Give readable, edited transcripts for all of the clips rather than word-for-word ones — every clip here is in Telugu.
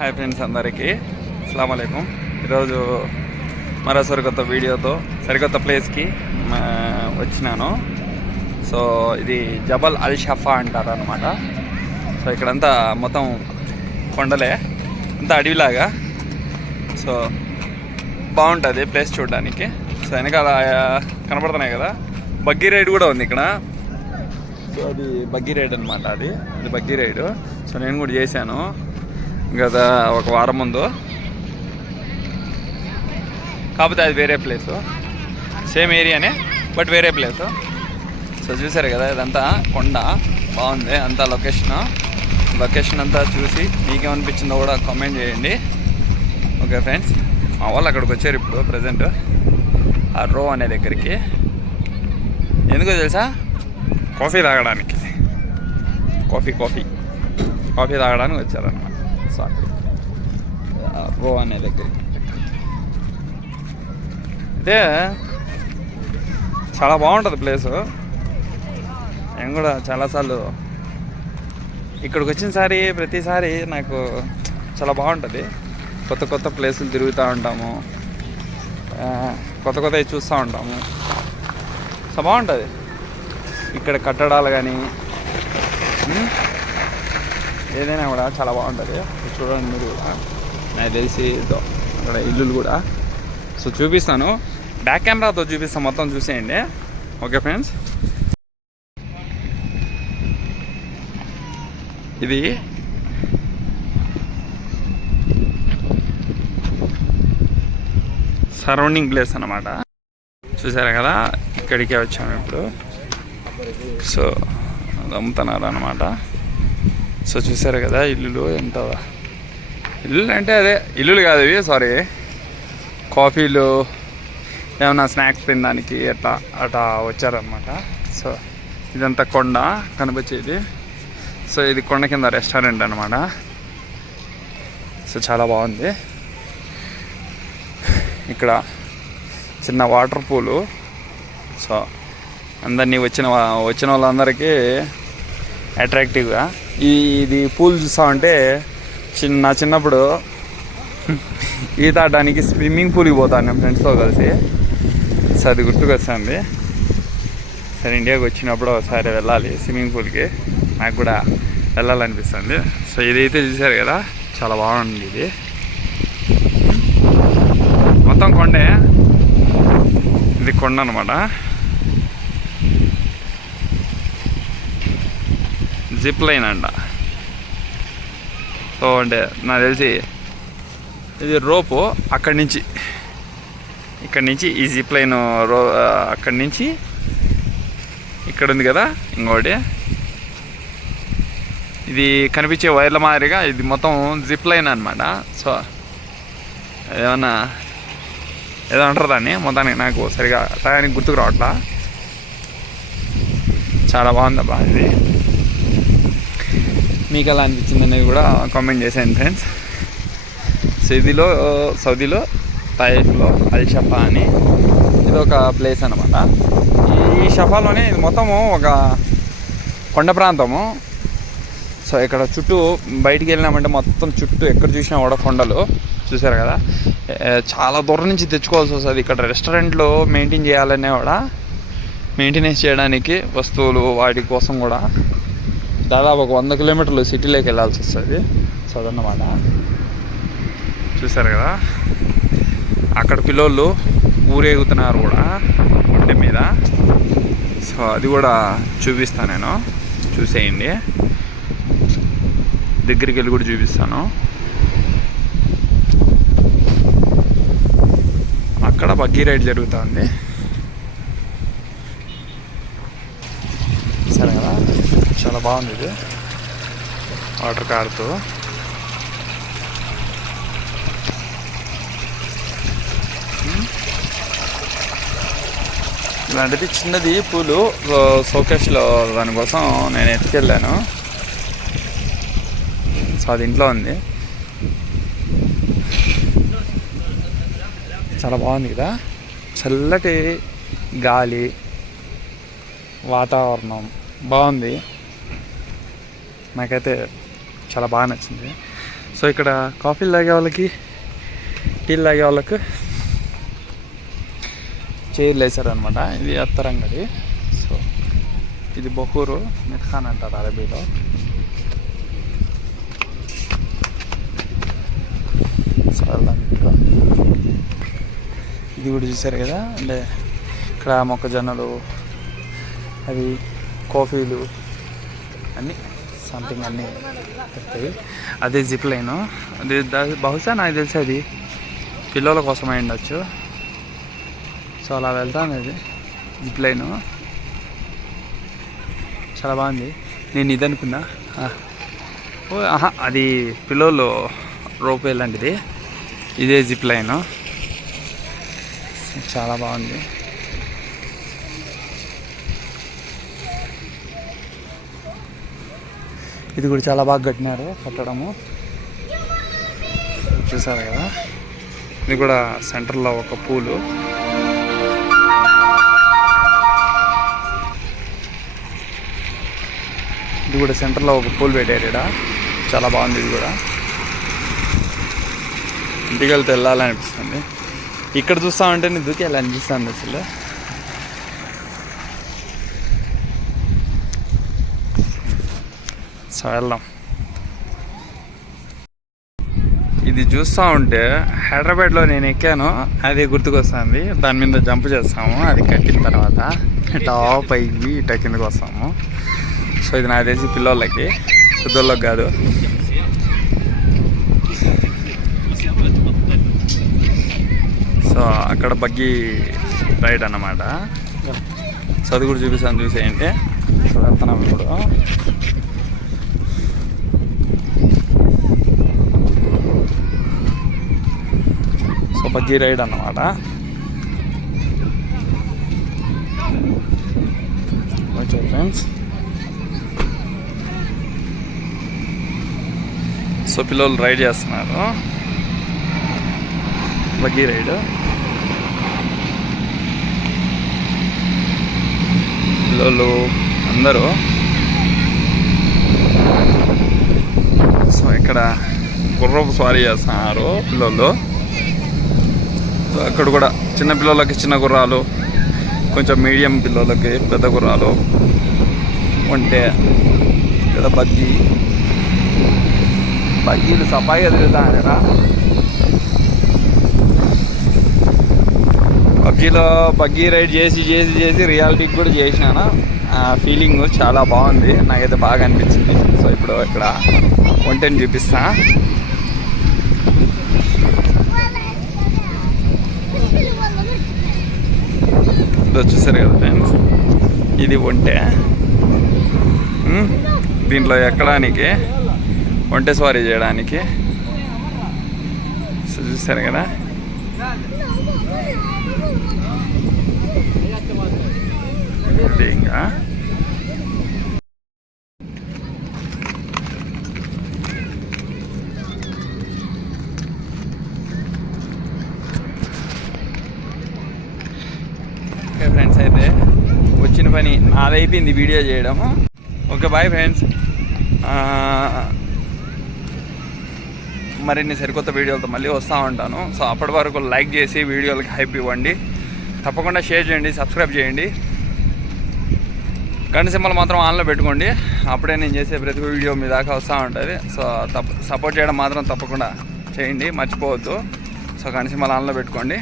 హాయ్ ఫ్రెండ్స్ అందరికీ అస్సలాము అలైకుం. ఈరోజు మరో సరికొత్త వీడియోతో సరికొత్త ప్లేస్కి వచ్చినాను. సో ఇది జబల్ అల్ షఫా అంటారు అనమాట. సో ఇక్కడంతా మొత్తం కొండలే, అంతా అడవిలాగా. సో బాగుంటుంది ప్లేస్ చూడడానికి. సో వెనకాల కనపడుతున్నాయి కదా, బగ్గీ రైడ్ కూడా ఉంది ఇక్కడ. సో అది బగ్గీ రైడ్ అనమాట, అది బగ్గీ రైడ్. సో నేను కూడా చేశాను గత ఒక వారం ముందు. కాకపోతే అది వేరే ప్లేసు, సేమ్ ఏరియానే బట్ వేరే ప్లేసు. సో చూసారు కదా, ఇదంతా కొండ బాగుంది అంతా. లొకేషన్ అంతా చూసి మీకేమనిపించిందో కూడా కామెంట్ చేయండి. ఓకే ఫ్రెండ్స్, మా వాళ్ళు అక్కడికి వచ్చారు ఇప్పుడు ప్రజెంట్ ఆ రో అనే దగ్గరికి. ఎందుకో తెలుసా, కాఫీ తాగడానికి. కాఫీ తాగడానికి వచ్చారన్నమాట. సో రో అనే దగ్గరికి అయితే చాలా బాగుంటుంది ప్లేసు. నేను కూడా చాలాసార్లు ఇక్కడికి వచ్చిన ప్రతిసారి నాకు చాలా బాగుంటుంది. కొత్త ప్లేసులు తిరుగుతూ ఉంటాము, కొత్తవి చూస్తూ ఉంటాము. సో బాగుంటుంది ఇక్కడ కట్టడాలు కానీ ఏదైనా కూడా చాలా బాగుంటుంది. చూడండి మీరు కూడా, నాకు తెలిసి అక్కడ ఇల్లులు కూడా. సో చూపిస్తాను, బ్యాక్ కెమెరాతో చూపిస్తాను, మొత్తం చూసేయండి. ఓకే ఫ్రెండ్స్, ఇది సరౌండింగ్ ప్లేస్ అన్నమాట. చూసారా కదా, ఇక్కడికే వచ్చాము ఇప్పుడు. సో అది అమ్ముతున్నారు అన్నమాట. సో చూసారు కదా ఇల్లులు, ఎంత ఇల్లులు అంటే అదే ఇల్లులు కాదు ఇవి, సారీ, కాఫీలు ఏమన్నా స్నాక్స్ తినడానికి అట్లా వచ్చారనమాట. సో ఇదంతా కొండ కనిపించేది. సో ఇది కొండ కింద రెస్టారెంట్ అనమాట. సో చాలా బాగుంది. ఇక్కడ చిన్న వాటర్ పూలు. సో అందరినీ వచ్చిన వాళ్ళందరికీ అట్రాక్టివ్గా ఇది పూల్ చూస్తామంటే చిన్నప్పుడు ఈత ఆడడానికి స్విమ్మింగ్ పూల్కి పోతాను నేను ఫ్రెండ్స్తో కలిసి. సో అది గుర్తుకొస్తుంది. సరే ఇండియాకి వచ్చినప్పుడు ఒకసారి వెళ్ళాలి స్విమ్మింగ్ పూల్కి, నాకు కూడా వెళ్ళాలనిపిస్తుంది. సో ఇదైతే చూసారు కదా, చాలా బాగుంది. ఇది మొత్తం కొండే, ఇది కొండ అనమాట. జిప్ లైన్ అంట. సో అంటే నాకు తెలిసి ఇది రోపు. ఇక్కడి నుంచి ఈ జిప్ లైన్ అక్కడి నుంచి ఇక్కడ ఉంది కదా ఇంకోటి, ఇది కనిపించే వైర్ల మాదిరిగా ఇది మొత్తం జిప్ లైన్ అనమాట. సో ఏదో అంటారు దాన్ని, మొత్తానికి నాకు సరిగా టయానికి గుర్తుకు రావట్లా. చాలా బాగుందబ్బా ఇది. మీకు ఎలా అనిపించింది అనేది కూడా కామెంట్ చేసేయండి ఫ్రెండ్స్. సో ఇదిలో సౌదీలో తైఫ్లో అల్ షఫా అని ఇది ఒక ప్లేస్ అనమాట. ఈ షఫాలోనే ఇది మొత్తము ఒక కొండ ప్రాంతము. సో ఇక్కడ చుట్టూ బయటికి వెళ్ళినామంటే మొత్తం చుట్టూ ఎక్కడ చూసినా కూడా కొండలు. చూసారు కదా, చాలా దూరం నుంచి తెచ్చుకోవాల్సి వస్తుంది. ఇక్కడ రెస్టారెంట్లో మెయింటైన్ చేయాలనే కూడా, మెయింటెనెన్స్ చేయడానికి వస్తువులు వాటి కోసం కూడా దాదాపు ఒక 100 కిలోమీటర్లు సిటీలోకి వెళ్ళాల్సి వస్తుంది. సో అదన్నమాట. చూసారు కదా, అక్కడ పిల్లోళ్ళు ఊరేగుతున్నారు కూడా ఒంటి మీద. సో అది కూడా చూపిస్తాను నేను, చూసేయండి. దగ్గరికి వెళ్ళి కూడా చూపిస్తాను. అక్కడ బగ్గీ రైడ్ జరుగుతుంది. సరే కదా, చాలా బాగుంది ఇది, వాటర్ కారుతూ. ఇలాంటిది చిన్నది పూలు షోకేస్లో దానికోసం నేను ఎత్తుకెళ్ళాను. సో అది ఇంట్లో ఉంది. చాలా బాగుంది కదా, చల్లటి గాలి, వాతావరణం బాగుంది. నాకైతే చాలా బాగా నచ్చింది. సో ఇక్కడ కాఫీలు తాగే వాళ్ళకి, టీలు తాగే వాళ్ళకి చైర్లు వేసారనమాట. ఇది అత్తరంగడి. సో ఇది బహూరు మిర్ఖాన్ అంటారు అరబీలో. సో ఇది కూడా చూసారు కదా, అంటే ఇక్కడ మొక్కజొన్నలు, అవి కాఫీలు అన్నీ సంథింగ్ అన్నీ దొరుకుతాయి. అదే జిప్ లైను. అది బహుశా నాకు తెలిసి అది పిల్లల కోసమై ఉండొచ్చు. సో అలా వెళ్తాను. అది జిప్ లైను చాలా బాగుంది. నేను ఇది అనుకున్నా, అది పిల్లలు రోపే లాంటిది. ఇదే జిప్ లైను, చాలా బాగుంది. ఇది కూడా చాలా బాగా కట్టినారు కట్టడము, చూసారు కదా. ఇది కూడా సెంటర్లో ఒక పూలు. ఇది కూడా సెంటర్లో ఒక పూలు పెట్టారు ఇక్కడ, చాలా బాగుంది. ఇది కూడా ఇంటికి వెళ్తే వెళ్ళాలనిపిస్తుంది. ఇక్కడ చూస్తామంటే నేను దూకి వెళ్ళి అనిపిస్తుంది అసలు. సో వెళ్దాం. ఇది చూస్తూ ఉంటే హైదరాబాద్లో నేను ఎక్కాను, అదే గుర్తుకొస్తుంది. దాని మీద జంప్ చేస్తాము, అది కట్టిన తర్వాత టాప్ అయ్యి ఇట కిందకి వస్తాము. సో ఇది నాకు తెలిసి పిల్లలకి, పెద్దోళ్ళకి కాదు. సో అక్కడ బగ్గీ రైడ్ అన్నమాట. సో అది కూడా చూపిస్తాను, చూసేయండి. సో వెళ్తున్నాం ఇప్పుడు. సో బగ్గీ రైడ్ అన్నమాట. ఓకే ఫ్రెండ్స్, సో పిల్లలు రైడ్ చేస్తున్నారు బగ్గీ రైడ్. పిల్లలు అందరూ. సో ఇక్కడ గుర్రపు స్వారీ చేస్తున్నారు పిల్లలు. అక్కడ కూడా చిన్న పిల్లలకి చిన్న గుర్రాలు, కొంచెం మీడియం పిల్లలకి పెద్ద గుర్రాలు ఉంటే ఇక్కడ బగ్గీలు సఫాయిగా తిరుగుతాయరా. బగ్గీ రైడ్ చేసి రియాలిటీకి కూడా చేసినాను. ఆ ఫీలింగ్ చాలా బాగుంది, నాకైతే బాగా అనిపించింది. సో ఇప్పుడు ఇక్కడ ఒంటెని చూపిస్తా. చూసారు కదా ఫ్రెండ్స్, ఇది ఒంటె. దీంట్లో ఎక్కడానికి, ఒంటె స్వారీ చేయడానికి. సో చూసారు కదా, ఇంకా ఫ్రెండ్స్ అయితే వచ్చిన పని నాదైపోయింది వీడియో చేయడము. Okay bye friends. మరిన్ని సరికొత్త వీడియోలతో మళ్ళీ వస్తూ ఉంటాను. సో అప్పటి వరకు లైక్ చేసి వీడియోలకి హైప్ ఇవ్వండి, తప్పకుండా షేర్ చేయండి, సబ్స్క్రైబ్ చేయండి. గంట సింబల్ మాత్రం ఆన్లో పెట్టుకోండి, అప్పుడే నేను చేసే ప్రతి వీడియో మీ దాకా వస్తూ ఉంటుంది. సో సపోర్ట్ చేయడం మాత్రం తప్పకుండా చేయండి, మర్చిపోవద్దు. సో గంట సింబల్ ఆన్లో పెట్టుకోండి.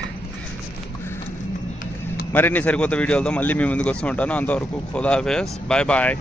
మరిన్ని సరికొత్త వీడియోలతో మళ్ళీ మీ ముందుకు వస్తూ ఉంటాను. అంతవరకు ఖుదాఫేజ్, బాయ్ బాయ్.